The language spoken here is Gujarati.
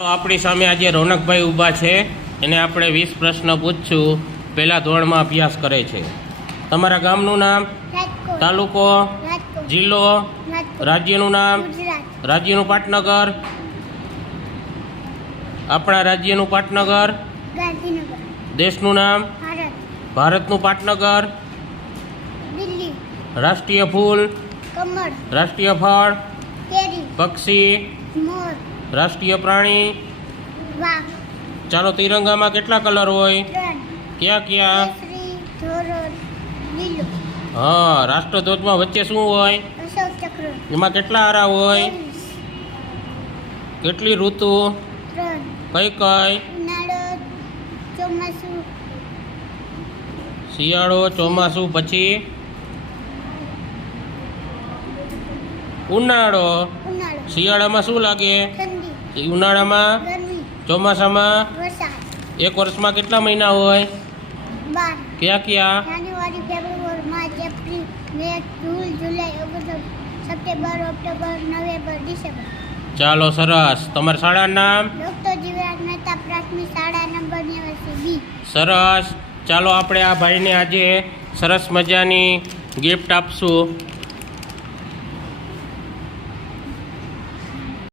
આપણી સામે આજે રોનકભાઈ ઊભા છે. એને આપણે વીસ પ્રશ્ન પૂછશું. પહેલા ધોરણમાં અભ્યાસ કરે છે. તમારા ગામનું નામ? તાલુકો? જિલ્લો? રાજ્યનું નામ? રાજ્યનું પાટનગર? આપણા રાજ્યનું પાટનગર? દેશનું નામ? ભારતનું પાટનગર? રાષ્ટ્રીય ફૂલ? રાષ્ટ્રીય ફળ? પક્ષી? રાષ્ટ્રીય પ્રાણી? ચાલો તિરંગામાં કેટલા કલર હોય? ક્યાં ક્યાં? હા રાષ્ટ્રધ્વજમાં વચ્ચે શું હોય? એમાં કેટલા હરા હોય? કેટલી ઋતુ? કઈ કઈ? શિયાળો ચોમાસું પછી? ઉનાળો. શિયાળામાં શું લાગે? ઉનાળામાં ચોમાસામાં? એક વર્ષમાં કેટલા મહિના હોય? કયા ક્યાં ક્યાં? January February March April May June July August September October November December. ચાલો સરસ. તમારા શાળાનું નામ? ડોક્ટર જીવરાજ મહેતા પ્રાથમિક શાળા નંબર નેવાસી બી. સરસ. ચાલો આપણે આ ભાઈને આજે સરસ મજાની ગિફ્ટ આપશું.